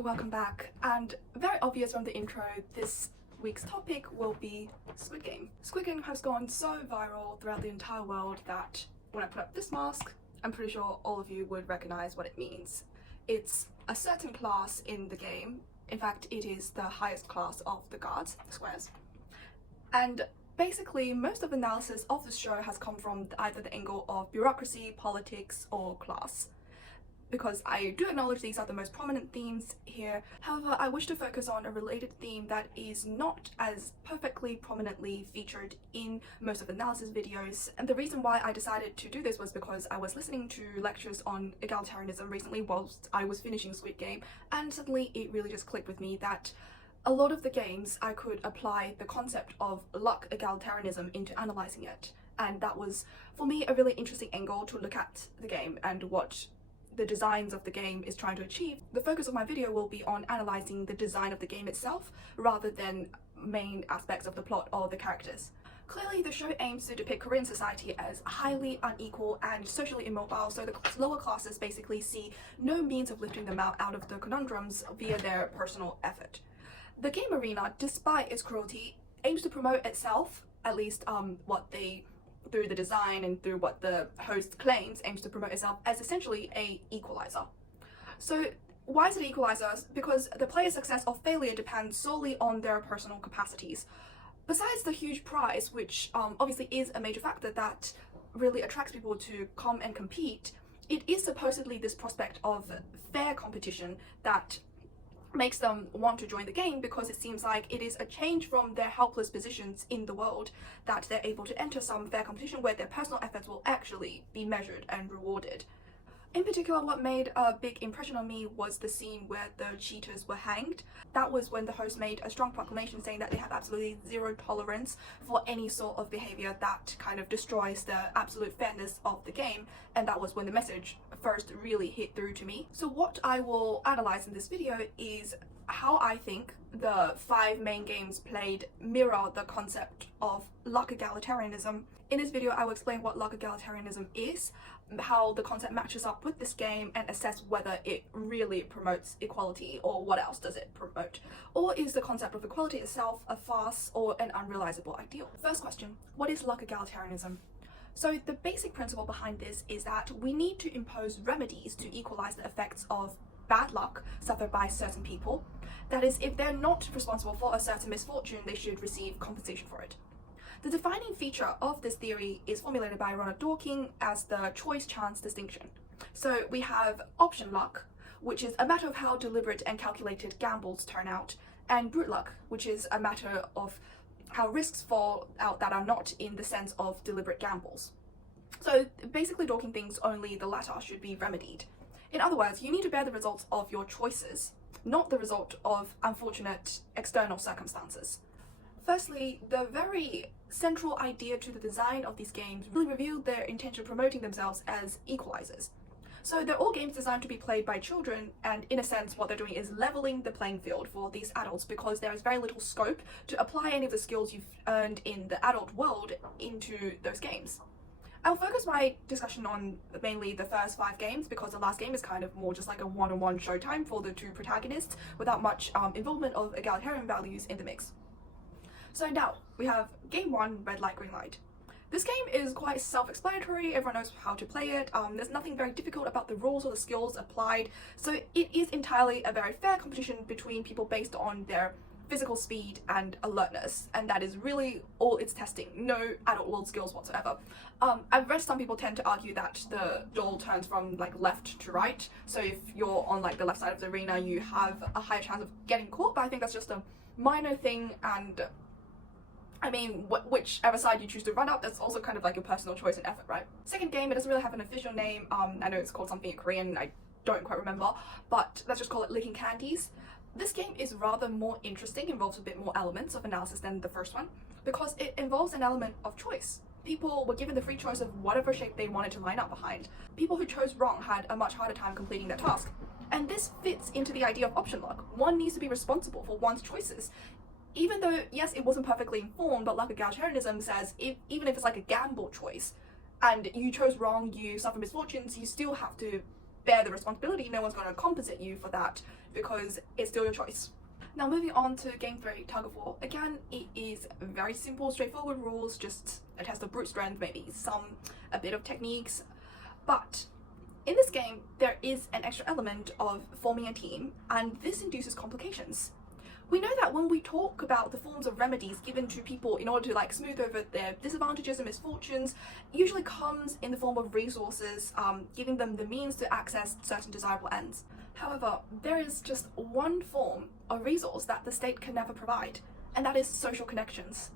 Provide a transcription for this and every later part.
Hello, welcome back, and very obvious from the intro, this week's topic will be Squid Game. Squid Game has gone so viral throughout the entire world that when I put up this mask, I'm pretty sure all of you would recognize what it means. It's a certain class in the game. In fact, it is the highest class of the guards, the squares. And basically, most of the analysis of the show has come from either the angle of bureaucracy, politics, or class, because I do acknowledge these are the most prominent themes here. However, I wish to focus on a related theme that is not as perfectly prominently featured in most of the analysis videos. And the reason why I decided to do this was because I was listening to lectures on egalitarianism recently whilst I was finishing Squid Game, and suddenly it really just clicked with me that a lot of the games I could apply the concept of luck egalitarianism into analysing it. And that was, for me, a really interesting angle to look at the game and what the designs of the game is trying to achieve. The focus of my video will be on analysing the design of the game itself rather than main aspects of the plot or the characters. Clearly, the show aims to depict Korean society as highly unequal and socially immobile, so the lower classes basically see no means of lifting them out of the conundrums via their personal effort. The game arena, despite its cruelty, aims to promote itself, at least through the design and through what the host claims, aims to promote itself as essentially a equalizer. So why is it equalizer? Because the player's success or failure depends solely on their personal capacities. Besides the huge prize, which obviously is a major factor that really attracts people to come and compete, it is supposedly this prospect of fair competition that makes them want to join the game, because it seems like it is a change from their helpless positions in the world that they're able to enter some fair competition where their personal efforts will actually be measured and rewarded. In particular, what made a big impression on me was the scene where the cheaters were hanged. That was when the host made a strong proclamation saying that they have absolutely zero tolerance for any sort of behavior that kind of destroys the absolute fairness of the game, and that was when the message first really hit through to me. So what I will analyze in this video is how I think the 5 main games played mirror the concept of luck egalitarianism. In this video, I will explain what luck egalitarianism is, how the concept matches up with this game, and assess whether it really promotes equality, or what else does it promote. Or is the concept of equality itself a farce or an unrealizable ideal? First question, what is luck egalitarianism? So the basic principle behind this is that we need to impose remedies to equalize the effects of bad luck suffered by certain people. That is, if they're not responsible for a certain misfortune, they should receive compensation for it. The defining feature of this theory is formulated by Ronald Dworkin as the choice-chance distinction. So we have option luck, which is a matter of how deliberate and calculated gambles turn out, and brute luck, which is a matter of how risks fall out that are not in the sense of deliberate gambles. So basically, Dworkin thinks only the latter should be remedied. In other words, you need to bear the results of your choices, not the result of unfortunate external circumstances. Firstly, the very central idea to the design of these games really revealed their intention of promoting themselves as equalizers. So they're all games designed to be played by children, and in a sense what they're doing is leveling the playing field for these adults, because there is very little scope to apply any of the skills you've earned in the adult world into those games. I'll focus my discussion on mainly the first 5 games, because the last game is kind of more just like a one-on-one showtime for the 2 protagonists without much involvement of egalitarian values in the mix. So now we have game 1, red light, green light. This game is quite self-explanatory, everyone knows how to play it, there's nothing very difficult about the rules or the skills applied, so it is entirely a very fair competition between people based on their physical speed and alertness, and that is really all it's testing, no adult world skills whatsoever. I've read some people tend to argue that the ball turns from like left to right, so if you're on like the left side of the arena you have a higher chance of getting caught, but I think that's just a minor thing, and I mean, whichever side you choose to run up, that's also kind of like a personal choice and effort, right? Second game, it doesn't really have an official name. I know it's called something in Korean, I don't quite remember, but let's just call it licking candies. This game is rather more interesting, involves a bit more elements of analysis than the first one, because it involves an element of choice. People were given the free choice of whatever shape they wanted to line up behind. People who chose wrong had a much harder time completing their task. And this fits into the idea of option luck. One needs to be responsible for one's choices. Even though, yes, it wasn't perfectly informed, but luck egalitarianism says even if it's like a gamble choice, and you chose wrong, you suffer misfortunes, you still have to bear the responsibility. No one's going to compensate you for that because it's still your choice. Now moving on to game 3, Tug of War. Again, it is very simple, straightforward rules, just a test of brute strength, maybe a bit of techniques. But in this game, there is an extra element of forming a team, and this induces complications. We know that when we talk about the forms of remedies given to people in order to like smooth over their disadvantages and misfortunes, it usually comes in the form of resources, giving them the means to access certain desirable ends. However, there is just one form of resource that the state can never provide, and that is social connections.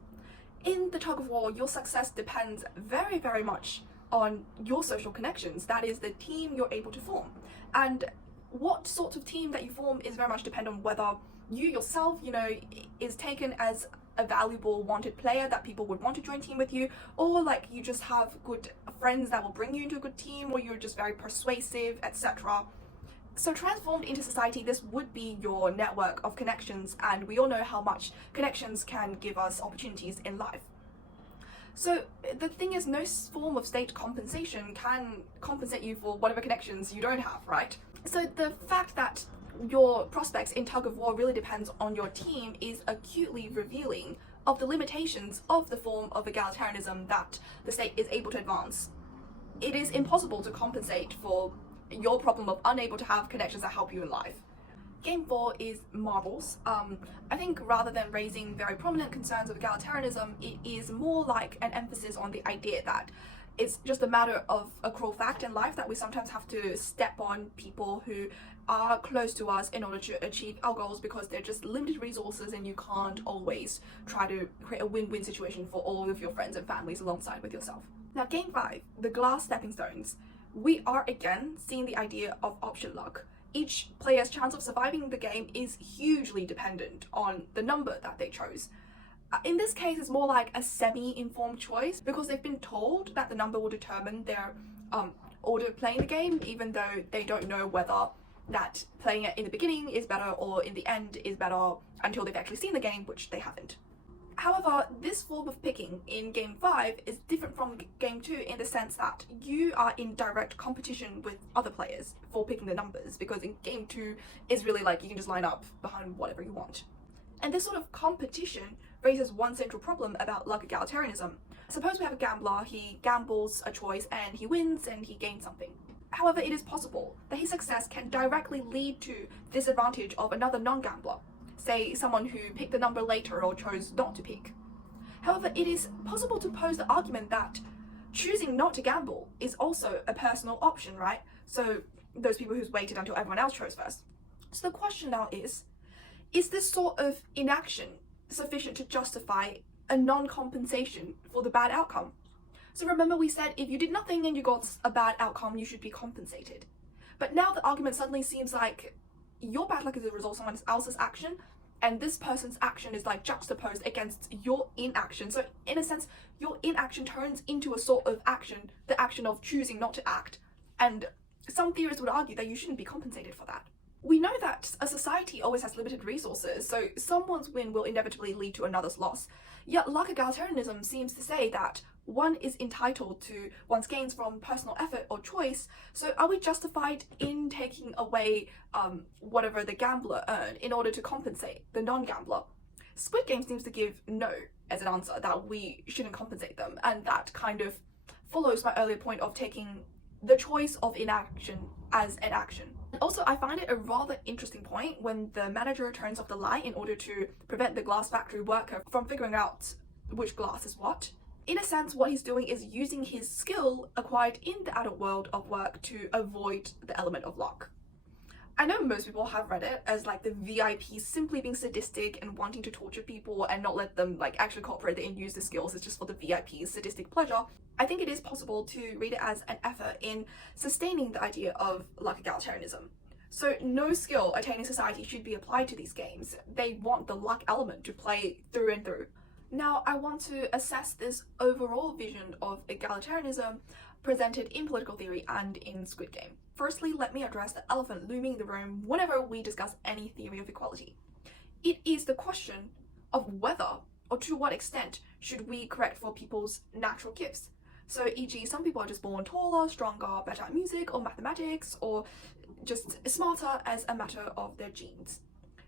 In the Tug of War, your success depends very, very much on your social connections. That is the team you're able to form. And what sort of team that you form is very much dependent on whether you yourself, is taken as a valuable, wanted player that people would want to join team with you, or like you just have good friends that will bring you into a good team, or you're just very persuasive, etc. So transformed into society, this would be your network of connections, and we all know how much connections can give us opportunities in life. So the thing is, no form of state compensation can compensate you for whatever connections you don't have, right? So the fact that your prospects in Tug of War really depends on your team is acutely revealing of the limitations of the form of egalitarianism that the state is able to advance. It is impossible to compensate for your problem of unable to have connections that help you in life. Game 4 is marbles. I think rather than raising very prominent concerns of egalitarianism, it is more like an emphasis on the idea that it's just a matter of a cruel fact in life that we sometimes have to step on people who are close to us in order to achieve our goals, because they're just limited resources and you can't always try to create a win-win situation for all of your friends and families alongside with yourself. Now game 5, the glass stepping stones. We are again seeing the idea of option luck. Each player's chance of surviving the game is hugely dependent on the number that they chose. In this case, it's more like a semi-informed choice because they've been told that the number will determine their order of playing the game, even though they don't know whether that playing it in the beginning is better or in the end is better until they've actually seen the game, which they haven't. However, this form of picking in game 5 is different from game 2 in the sense that you are in direct competition with other players for picking the numbers, because in game 2 is really like you can just line up behind whatever you want. And this sort of competition raises one central problem about luck egalitarianism. Suppose we have a gambler, he gambles a choice and he wins and he gains something. However, it is possible that his success can directly lead to disadvantage of another non-gambler, say someone who picked the number later or chose not to pick. However, it is possible to pose the argument that choosing not to gamble is also a personal option, right? So those people who's waited until everyone else chose first. So the question now is this sort of inaction sufficient to justify a non-compensation for the bad outcome? So remember we said if you did nothing and you got a bad outcome, you should be compensated. But now the argument suddenly seems like your bad luck is a result of someone else's action, and this person's action is like juxtaposed against your inaction. So in a sense, your inaction turns into a sort of action, the action of choosing not to act. And some theorists would argue that you shouldn't be compensated for that. We know that a society always has limited resources, so someone's win will inevitably lead to another's loss. Yet luck egalitarianism seems to say that one is entitled to one's gains from personal effort or choice, so are we justified in taking away whatever the gambler earned in order to compensate the non-gambler? Squid Game seems to give no as an answer, that we shouldn't compensate them, and that kind of follows my earlier point of taking the choice of inaction as an action. Also, I find it a rather interesting point when the manager turns off the light in order to prevent the glass factory worker from figuring out which glass is what. In a sense, what he's doing is using his skill acquired in the adult world of work to avoid the element of luck. I know most people have read it as like the VIP simply being sadistic and wanting to torture people and not let them like actually cooperate and use the skills. It's just for the VIP's sadistic pleasure. I think it is possible to read it as an effort in sustaining the idea of luck egalitarianism. So no skill attaining society should be applied to these games. They want the luck element to play through and through. Now I want to assess this overall vision of egalitarianism presented in political theory and in Squid Game. Firstly, let me address the elephant looming in the room whenever we discuss any theory of equality. It is the question of whether or to what extent should we correct for people's natural gifts. So e.g. some people are just born taller, stronger, better at music or mathematics, or just smarter as a matter of their genes.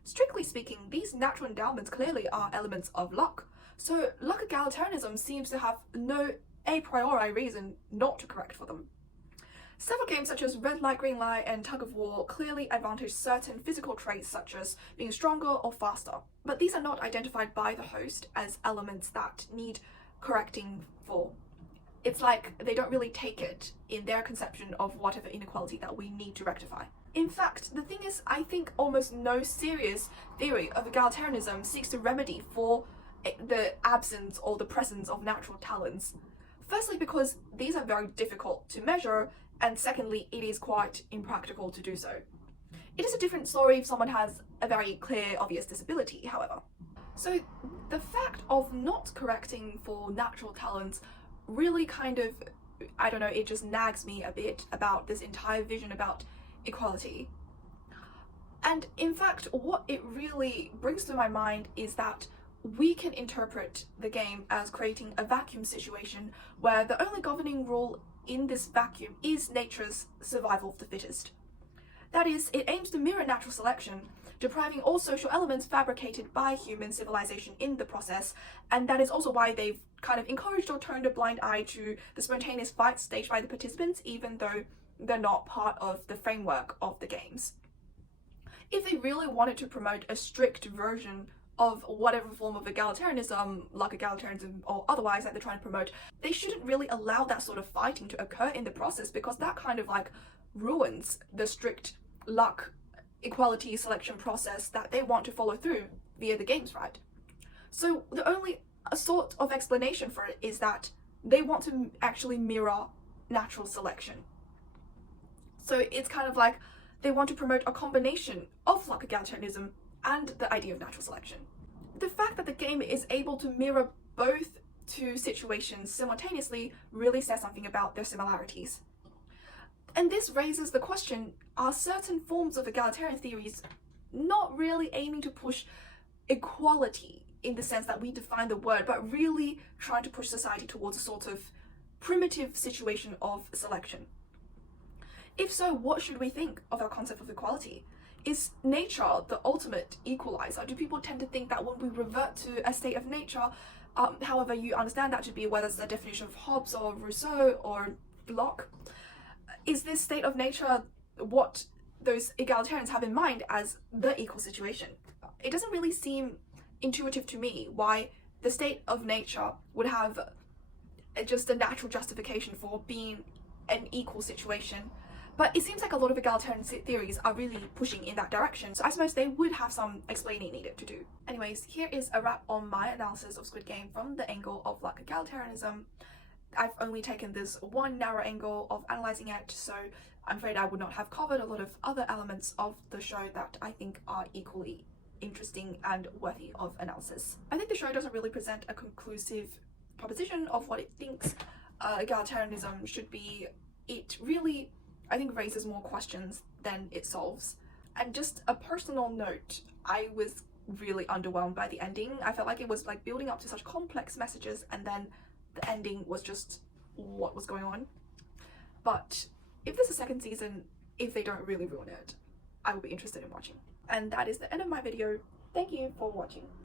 Strictly speaking, these natural endowments clearly are elements of luck, so luck egalitarianism seems to have no a priori reason not to correct for them. Several games such as Red Light, Green Light and Tug of War clearly advantage certain physical traits such as being stronger or faster, but these are not identified by the host as elements that need correcting for. It's like they don't really take it in their conception of whatever inequality that we need to rectify. In fact, the thing is, I think almost no serious theory of egalitarianism seeks to remedy for the absence or the presence of natural talents. Firstly, because these are very difficult to measure, and secondly, it is quite impractical to do so. It is a different story if someone has a very clear, obvious disability, however. So the fact of not correcting for natural talents really kind of, I don't know, it just nags me a bit about this entire vision about equality. And in fact, what it really brings to my mind is that we can interpret the game as creating a vacuum situation where the only governing rule in this vacuum is nature's survival of the fittest. That is, it aims to mirror natural selection, depriving all social elements fabricated by human civilization in the process, and that is also why they've kind of encouraged or turned a blind eye to the spontaneous fights staged by the participants, even though they're not part of the framework of the games. If they really wanted to promote a strict version of whatever form of egalitarianism, like egalitarianism or otherwise, that they're trying to promote, they shouldn't really allow that sort of fighting to occur in the process, because that kind of like ruins the strict luck equality selection process that they want to follow through via the games, right? So the only sort of explanation for it is that they want to actually mirror natural selection. So it's kind of like they want to promote a combination of luck egalitarianism and the idea of natural selection. The fact that the game is able to mirror both two situations simultaneously really says something about their similarities. And this raises the question, are certain forms of egalitarian theories not really aiming to push equality in the sense that we define the word, but really trying to push society towards a sort of primitive situation of selection? If so, what should we think of our concept of equality? Is nature the ultimate equalizer? Do people tend to think that when we revert to a state of nature, however you understand that to be, whether it's the definition of Hobbes or Rousseau or Locke, is this state of nature what those egalitarians have in mind as the equal situation? It doesn't really seem intuitive to me why the state of nature would have just a natural justification for being an equal situation. But it seems like a lot of egalitarian theories are really pushing in that direction, so I suppose they would have some explaining needed to do. Anyways, here is a wrap on my analysis of Squid Game from the angle of like egalitarianism. I've only taken this one narrow angle of analysing it, so I'm afraid I would not have covered a lot of other elements of the show that I think are equally interesting and worthy of analysis. I think the show doesn't really present a conclusive proposition of what it thinks egalitarianism should be. It really, I think, raises more questions than it solves. And just a personal note, I was really underwhelmed by the ending. I felt like it was like building up to such complex messages, and then the ending was just what was going on. But if there's a second season, if they don't really ruin it, I will be interested in watching. And that is the end of my video. Thank you for watching.